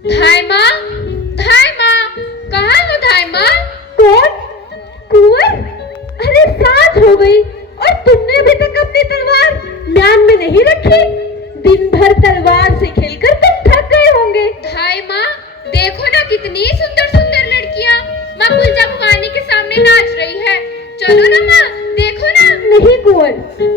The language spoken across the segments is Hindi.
धाई माँ, कहाँ हो धाई माँ? कौन? कुंवर? अरे सांझ हो गई और तुमने अभी तक अपनी तलवार म्यान में नहीं रखी। दिन भर तलवार से खेलकर तुम थक गए होंगे। धाई माँ, देखो ना कितनी सुंदर सुंदर लड़कियाँ माँ कुलजा भवानी के सामने नाच रही है। चलो ना माँ, देखो ना। नहीं कुंवर,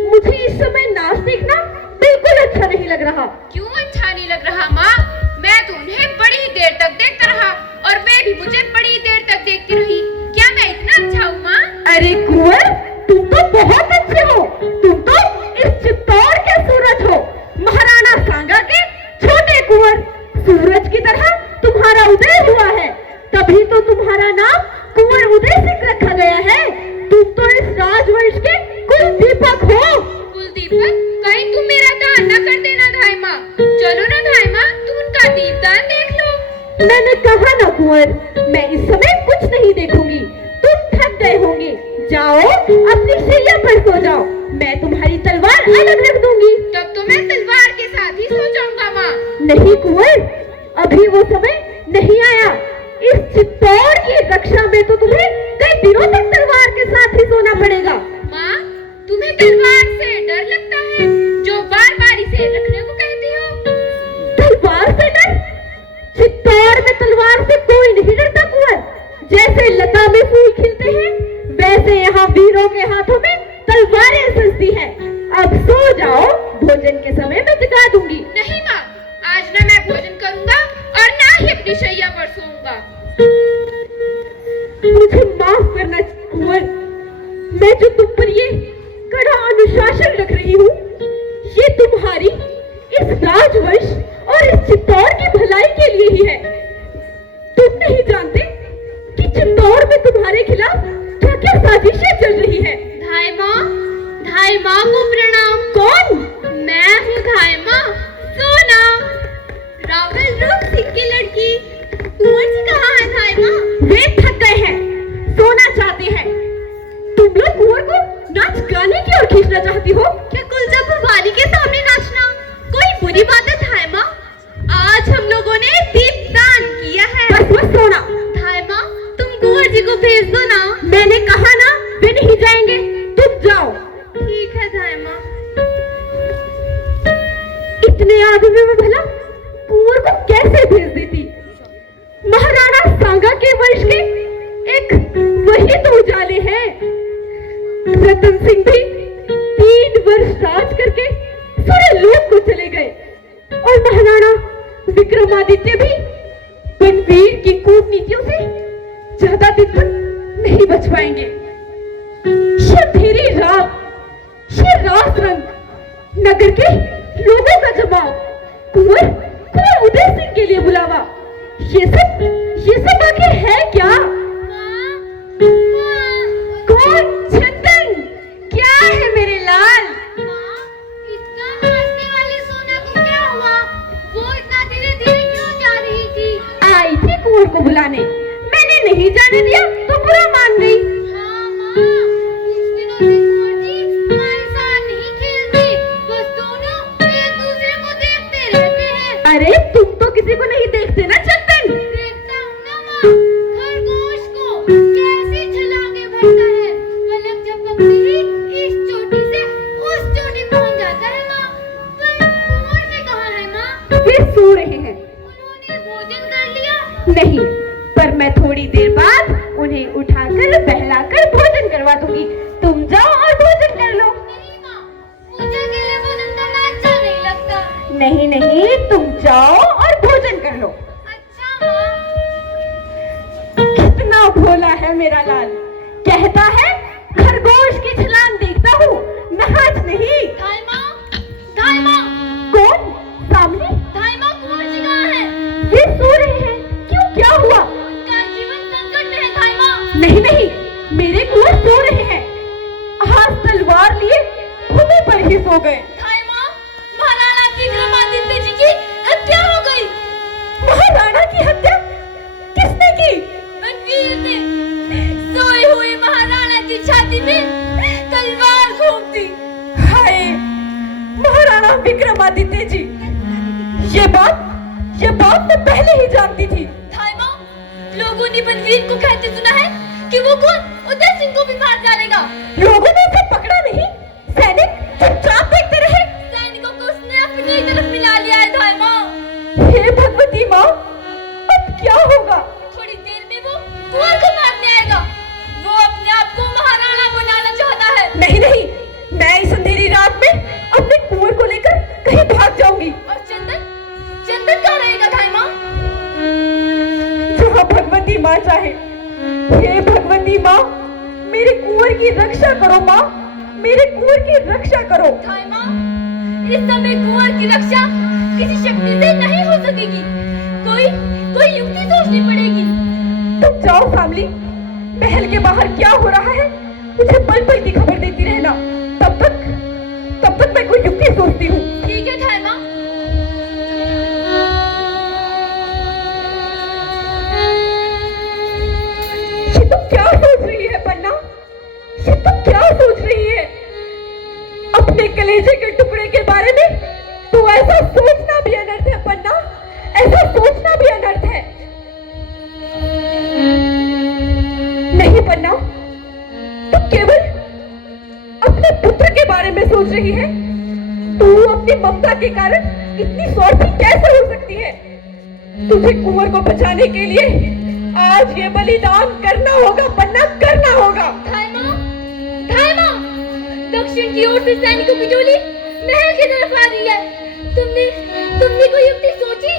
मुझे इस समय नाच देखना बिल्कुल अच्छा नहीं लग रहा। क्यों अच्छा नहीं लग रहा माँ? मैं तो उन्हें बड़ी देर तक देखता रहा और वे भी मुझे बड़ी देर तक देखती रही। क्या मैं इतना अच्छा हूँ माँ? अरे कुंवर, तुम तो बहुत अच्छे हो। तुम तो इस चित्तौड़ के सूरज हो, महाराणा सांगा के छोटे कुंवर। सूरज की तरह तुम्हारा उदय हुआ है, तभी तो तुम्हारा नाम कुंवर उदय सिंह रखा गया है। तुम तो इस राजवंश के कुल दीपक हो। कुल दीपक? कहीं तुम मेरा दान न कर देना धाई माँ। चलो ना धाई माँ, तुम उनका दीपदान देख लो। मैंने कहा ना कुंवर, मैं इस समय कुछ नहीं देखूंगी। तुम थक गए होंगे, जाओ अपनी शैया पर सो जाओ। मैं तुम्हारी तलवार अलग रख दूंगी। तब तो मैं तलवार के साथ ही सो जाऊंगा माँ। नहीं कुंवर, अभी वो समय नहीं आया। इस चित्तौड़ की रक्षा में तो तुम्हें कई दिनों तक तलवार के साथ ही सोना पड़ेगा। माँ, तुम्हें तलवार से डर लगता है जो बार बार इसे रखने को कहती हो? तलवार से डर? चित्तौड़ में तलवार से कोई नहीं डरता कुंवर। जैसे लता में फूल खिलते हैं, वैसे यहाँ वीरों के हाथों में तलवारें सजती हैं। अब सो जाओ, भोजन के समय मैं जगा दूंगी। नहीं माँ, आज ना मैं भोजन करूंगा और ना ही अपनी शैया पर सोऊंगा। मुझे माफ करना कुंवर, मैं जो तुम पर ये कड़ा अनुशासन रख रही हूँ, ये तुम्हारी इस राजवंश और इस चित्तौड़ की भलाई के लिए ही है। तुम नहीं जानते कि चित्तौड़ में तुम्हारे खिलाफ क्या क्या साजिशें चल रही है। धाई माँ को प्रणाम। कौन? मैं हूँ धाई माँ, सोना, रावल रूप सिंह की लड़की। कुंवर जी कहाँ है धाई माँ? वे थक गए हैं, सोना चाहते हैं। तुम लोग कुंवर को नाच गाने की ओर खींचना चाहती हो। क्या कुलजा भवानी के सामने नाचना कोई बुरी बात है धाई माँ? आज हम लोगों ने दीपदान किया है। बस सोना। धाई माँ, तुम कुंवर जी को भेज दो ना। मैंने कहा ना, वे नहीं जाएंगे, तुम जाओ। ठीक है धाई माँ। इतने आदमी में भला कुंवर को कैसे भेज देती? महाराणा सांगा के वंश के एक वही तो उजाले हैं। रतन सिंह भी 3 वर्ष राज करके सारे लोक को चले गए और महाराणा विक्रमादित्य भी बनवीर की कूटनीतियों से ज्यादा दिन तक नहीं बच पाएंगे। ये अंधेरी रात, ये रात रंग, नगर के लोगों का जमाव, कुंवर उदय सिंह के लिए बुलावा, ये सब आखिर है क्या? कौन? चंदन, क्या है मेरे लाल? इतना हंसने वाली सोना को क्या हुआ? वो इतना धीरे धीरे क्यों जा रही थी? आई थी कुंवर को बुलाने, मैंने नहीं जाने दिया तो बुरा मान गई। हाँ माँ, कुछ दिनों से कुंवर जी हमारे साथ नहीं खेलते, बस दोनों एक दूसरे को देखते रहते हैं। अरे तुम तो किसी को नहीं देखते ना चंदन। देखता हूँ ना माँ, खरगोश को कैसे छलांगे भरता है, पलक झपकते ही इस चोटी से उस चोटी पहुँच जाता है माँ। पर कुंवर जी कहाँ है माँ? वे सो रहे हैं। उन्होंने भोजन कर लिया? नहीं, पर मैं थोड़ी देर बाद उन्हें उठाकर बहलाकर भोजन करवा दूंगी। तुम जाओ और भोजन कर लो। नहीं माँ, मुझे अकेले भोजन करना अच्छा नहीं लगता। नहीं नहीं, तुम जाओ और भोजन कर लो। अच्छा माँ। कितना भोला है मेरा लाल, कहता है खरगोश की छलांग देखता हूँ, नाच नहीं। धाई माँ, धाई माँ, कौन? सामने? धाई माँ, कुंवर जी कहाँ है? वे सो रहे हैं। क्यों, क्या हुआ? उनका जीवन संकट में है धाई माँ। नहीं नहीं, मेरे कुंवर सो रहे हैं। हाथ तलवार लिए खुदे पर ही सो गए। धाई माँ, महाराणा विक्रमादित्य जी की हत्या हो गई। महाराणा की हत्या? किसने की? बनवीर ने सोए हुए महाराणा की छाती में तलवार घोंप दी। हाय महाराणा विक्रमादित्य जी, ये बात तो पहले ही जानती थी। थाई माँ, लोगों ने बनवीर को कहते सुना है कि वो कौन उदय सिंह को भी मार डालेगा। लोगों ने उसे पकड़ा नहीं, सैनिक चुपचाप देखते रहे। सैनिकों को उसने अपनी तरफ मिला लिया है थाई माँ। हे भगवती माँ, अब क्या होगा? थोड़ी देर में वो कुंवर को मारने आएगा। वो अपने आप को महाराणा बनाना चाहता है। नहीं नहीं, मैं इस अंधेरी रात में अपने कुंवर को लेकर कहीं भाग जाऊंगी। और चंदन, चंदन कहाँ रहेगा थाई माँ? जहाँ भगवती माँ चाहे। हे भगवती माँ, मेरे कुंवर की रक्षा करो माँ, मेरे कुंवर की रक्षा करो। थाई माँ, इस समय कुंवर की रक्षा किसी शक्ति से नहीं हो सकेगी। कोई युक्ति सोचनी पड़ेगी। तुम जाओ शामली, महल के बाहर क्या हो रहा है मुझे पल पल की खबर देती रहना। तब तक मैं कोई युक्ति सोचती हूँ। ठीक है थाई माँ। ये तुम क्या सोच रही है पन्ना? ये तुम क्या सोच रही है? अपने कलेजे के टुकड़े के बारे में तो ऐसा सोचना भी अनर्थ है पन्ना, ऐसा सोचना भी अनर्थ है। नहीं पन्ना, तुम केवल अपने पुत्र के बारे में सोच रही है। तू अपनी ममता के कारण इतनी स्वार्थी कैसे हो सकती है? तुझे कुंवर को बचाने के लिए आज ये बलिदान करना होगा पन्ना, करना होगा। थाई माँ, थाई माँ, दक्षिण की ओर से सैनिकों की टोली महल की तरफ आ रही है। तुमने कोई युक्ति सोची?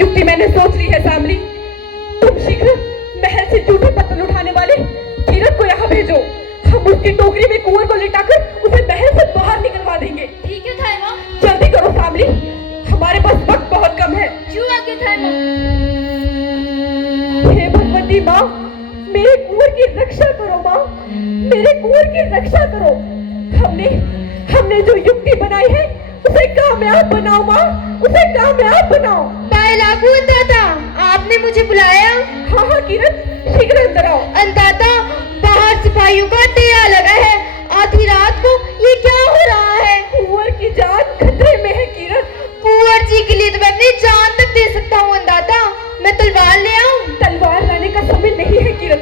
युक्ति मैंने सोच ली है शामली। तुम शीघ्र महल से जूठे पत्थर उठाने वाले कीरत को यहाँ भेजो। हम उसकी टोकरी में कुंवर को लिटाकर उसे महल से बाहर निकलवा देंगे। ठीक है थाई माँ। जल्दी करो शामली, हमारे पास वक्त बहुत कम है। जो आगे थाई माँ। हे भगवती माँ, मेरे कुंवर की रक्षा करो माँ, मेरे कुंवर की रक्षा करो। हमने जो युक्ति बनाई है उसे कामयाब बनाओ माँ, उसे कामयाब बनाओ। लागू अंदाता, आपने मुझे बुलाया? हाँ किरण, शीघ्र अंदर आओ। अंदाता, बाहर सिपाहियों का टेरा लगा है। आधी रात को ये क्या हो रहा है? कुंवर की जान खतरे में है किरण। कुंवर जी के लिए तो मैं अपनी जान तक दे सकता हूँ अंदाता। मैं तलवार ले आऊं? तलवार लाने का समय नहीं है किरण।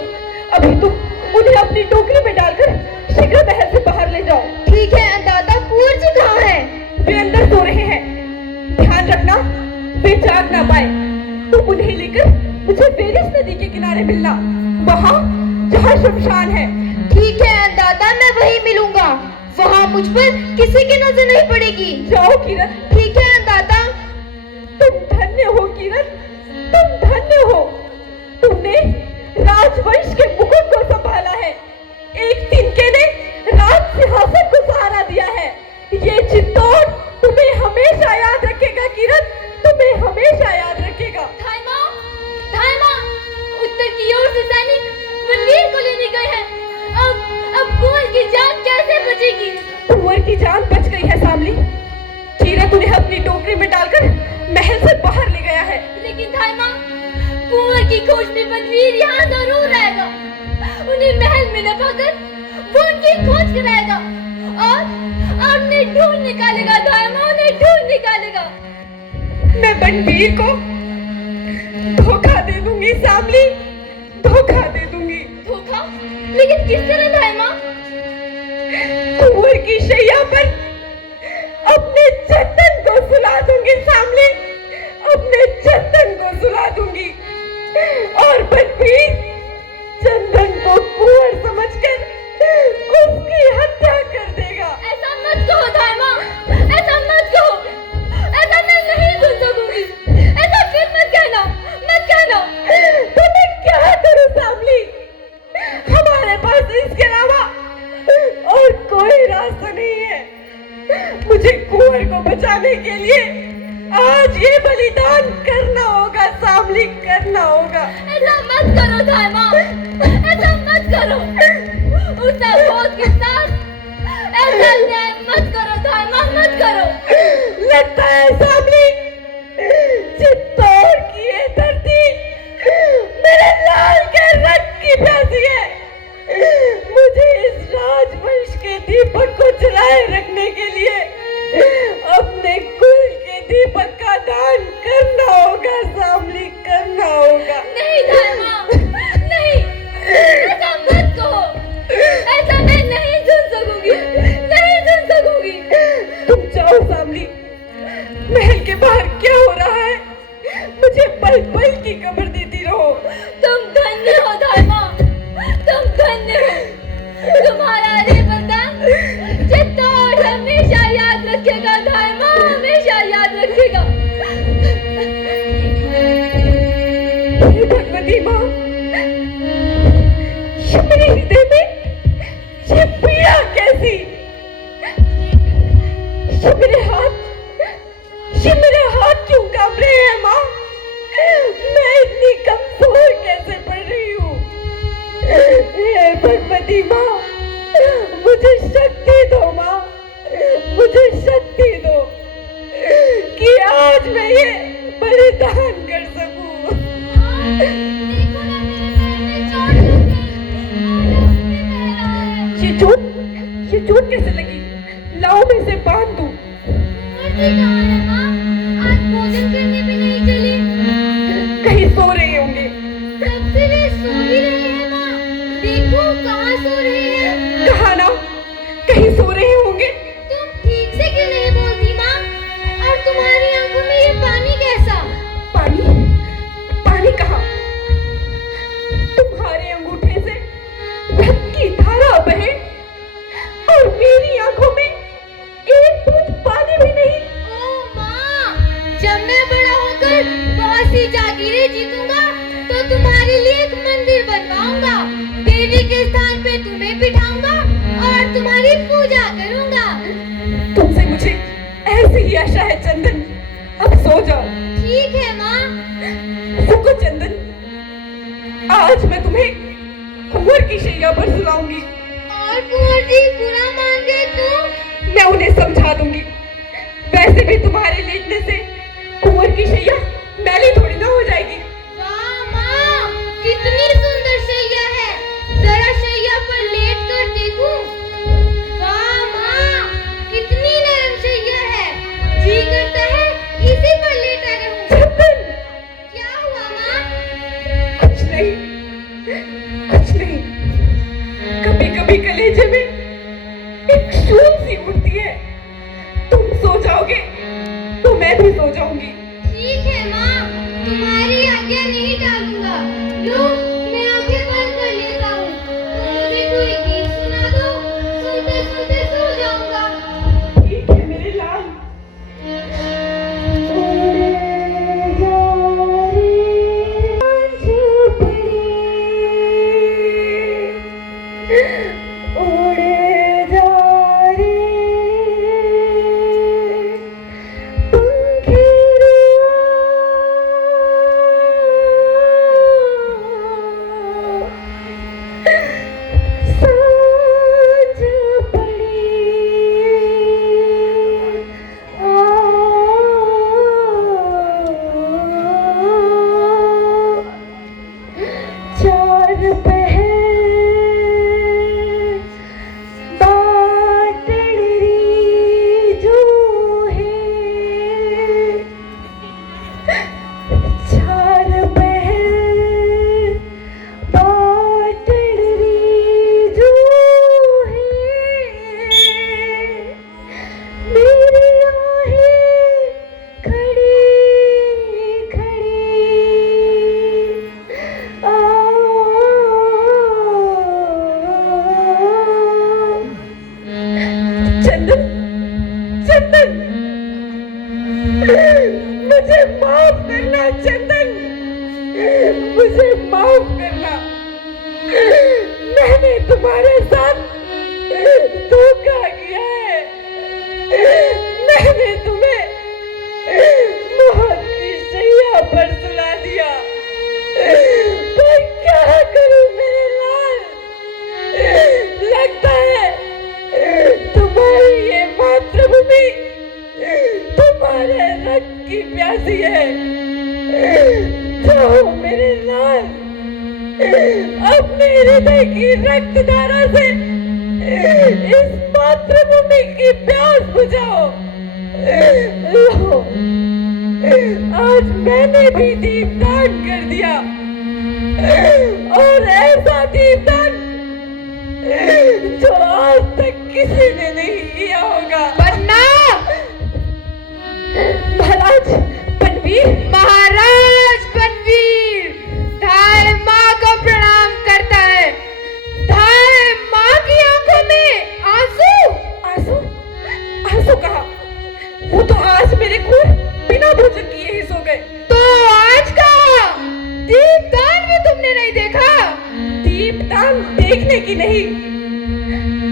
अभी तुम उन्हें अपनी टोकरी में डालकर शीघ्र महल से बाहर ले जाओ। ठीक है अंदाता। कुंवर जी कहाँ है? वे अंदर सो रहे हैं। ध्यान रखना वे जाग ना पाए। तुम उन्हें लेकर मुझे वेरिस नदी के किनारे मिलना, वहाँ जहाँ शमशान है। ठीक है अंदाता, मैं वहीं मिलूंगा। वहाँ मुझ पर किसी की नजर नहीं पड़ेगी। जाओ किरण। ठीक है अंदाता। तुम धन्य हो किरण, तुम धन्य हो। तुमने राजवंश के मुकुट को संभाला है। एक तिनके ने राज सिंहासन को सहारा दिया है। ये चित्तौड़ तुम्हें हमेशा याद रखेगा किरण, तुम्हें हमेशा याद रखेगा। थाई माँ, थाई माँ, उत्तर की ओर से सैनिक बनवीर को लेने गए हैं। अब कुंवर की जान कैसे बचेगी? कुंवर की जान बच गई है शामली। कीरत उन्हें अपनी टोकरी में डालकर महल से बाहर ले गया है। लेकिन थाई माँ, कुंवर की खोज में बनवीर यहाँ जरूर आएगा। उन्हें महल में न पाकर वो उनकी खोज कराएगा और उन्हें ढूंढ निकालेगा। थाई माँ, उन्हें ढूंढ निकालेगा। मैं बनवीर को धोखा दे दूंगी शामली, धोखा दे दूंगी। धोखा? लेकिन किस तरह थाई माँ? कुंवर की शैया पर अपने चंदन को सुला दूंगी शामली, अपने चंदन को सुला दूंगी। और बनवीर चंदन को कुंवर समझकर उसकी हत्या कर देगा। ऐसा मत कहो थाई माँ, ऐसा मत कहो। ऐसा मैं नहीं सुन सकूंगी। ऐसा फिर मत कहना, मत कहना। तो मैं क्या करूं शामली? हमारे पास इसके अलावा और कोई रास्ता नहीं है। मुझे कुंवर को बचाने के लिए आज ये बलिदान करना होगा शामली, करना होगा। ऐसा मत करो थाई माँ, ऐसा मत करो। उस अघोष के साथ ऐसा न्याय मत करो थाई माँ, मत करो। लगता है शामली चित्तौड़ की ये धरती मेरे लाल के रक्त की प्यासी है। मुझे इस राजवंश के दीपक को जलाए रखने के लिए अपने कुल के दीपक का दान करना होगा सामली, करना होगा। नहीं धर्मा, नहीं, ऐसा मत कहो। ऐसा मैं नहीं सुन सकूंगी, नहीं सुन सकूंगी। तुम जाओ सामली, महल के बाहर क्या हो रहा है मुझे पल पल की खबर देती रहो। तुम धन्य हो धर्मा, तुम धन्य हो। तुम्हारा ये वरदान चित्तौड़ हमेशा याद रखेगा धर्मा, हमेशा याद रखेगा। हे भगवती माँ, ये मेरे हृदय में ये पीड़ा कैसी, ये मेरे हाथ क्यों कांप रहे हैं माँ? मैं इतनी कमजोर कैसे पड़ रही हूँ? हे भगवती माँ, मुझे शक्ति दो माँ, मुझे शक्ति दो कि आज मैं ये बलिदान कर सकूं। देखो ना मेरे पैर में चोट लग गई और रक्त बह रहा है। ये चोट कैसे लगी? लाओ मैं इसे बांध दूं। कुंवर जी कहाँ है माँ? आज भोजन करने भी नहीं चली। कहीं सो रहे होंगे। कब से वे सो ही रहे हैं माँ। देखो कहाँ सो रहे हैं। कहा ना, कहीं सो रहे होंगे। तुम ठीक से क्यों नहीं बोलती माँ? और तुम्हारी आंखों में ये पानी कैसा? पानी? पानी कहाँ? तुम्हारे अंगूठे से रक्त की धारा बहे और मेरी आंखों में एक बूंद पानी भी नहीं। ओ माँ, जब मैं बड़ा होकर बहुत सी जागीरें जीतूंगा तो तुम्हारे लिए एक मंदिर बनवाऊंगा। देवी के स्थान पे तुम्हें बिठाऊंगा और तुम्हारी पूजा करूंगा। तुमसे मुझे ऐसी ही आशा है चंदन, अब सो जाओ। ठीक है माँ। रुको चंदन, आज मैं तुम्हें कुंवर की शैया पर सुलाऊंगी। और कुंवर जी बुरा मान गए तो? मैं उन्हें समझा दूंगी। वैसे भी तुम्हारे लेटने से कुंवर की शैया मैली थोड़ी ना हो जाएगी। वाह माँ, कितनी सुंदर शैया है। जरा शैया पर लेट कर देखूं। वाह माँ, कितनी नरम शैया है। जी करता है इसी पर लेटा रहूं। चंदन, क्या हुआ माँ? कुछ नहीं, कुछ नहीं। कभी कभी कलेजे में एक शूल सी उठती है। तुम सो जाओगे तो मैं भी सो जाऊंगी। ठीक है माँ, तुम्हारी आज्ञा नहीं टालूंगा। लो, मैं आंखें बंद कर लेता हूँ। तुम मुझे कोई गीत सुना दो, सुनते सुनते सो जाऊंगा। ठीक है मेरे लाल। उड़े जा रे तुम्हारे साथ धोखा किया है। मैंने तुम्हें मौत की शैया पर सुला दिया। मैं क्या करूं मेरे लाल? लगता है तुम्हारी ये मातृभूमि तुम्हारे रक्त की प्यासी है। जाओ मेरे लाल, अपने हृदय की रक्त धारा से इस मातृभूमि की प्यास बुझाओ। लो, आज मैंने भी दीपदान कर दिया, और ऐसा दीपदान जो आज तक किसी ने नहीं किया होगा। पन्ना! महाराज बनवीर! महाराज बनवीर धाय माँ को प्रणाम करता है। धाय माँ की आंखों में आंसू। आंसू? आंसू कहा? वो तो आज मेरे खून बिना भोजन किए ही सो गए। तो आज का दीपदान भी तुमने नहीं देखा? दीपदान देखने की नहीं,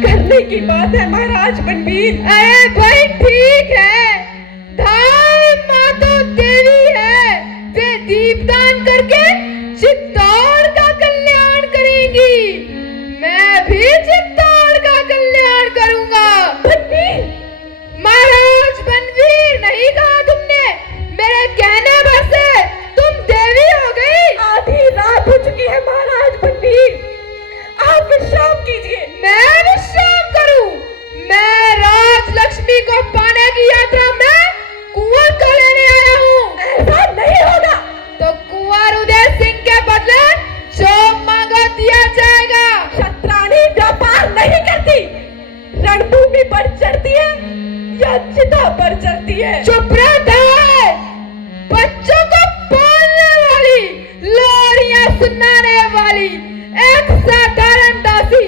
करने की बात है महाराज बनवीर। अरे भाई ठीक है, धाय माँ तो देवी है, वे दीपदान करके चित्तौड़ का कल्याण करेंगी। मैं भी चित्तौड़ का कल्याण करूंगा। बनवीर! महाराज बनवीर नहीं कहा तुमने, मेरे कहने पर से तुम देवी हो गई। आधी रात हो चुकी है महाराज बनवीर, आप विश्राम कीजिए। मैं विश्राम करूं? मैं राज लक्ष्मी को पाने की यात्रा में कुंवर को लेने आया हूँ। ऐसा नहीं होगा। तो कुंवर उदय सिंह के बदले जो मांगो दिया जाएगा। शतरानी व्यापार नहीं करती, रणभूमि पर चढ़ती है या चिता पर चढ़ती है। चुप रहता है, बच्चों को पालने वाली, लोरियां सुनाने वाली एक साधारण दासी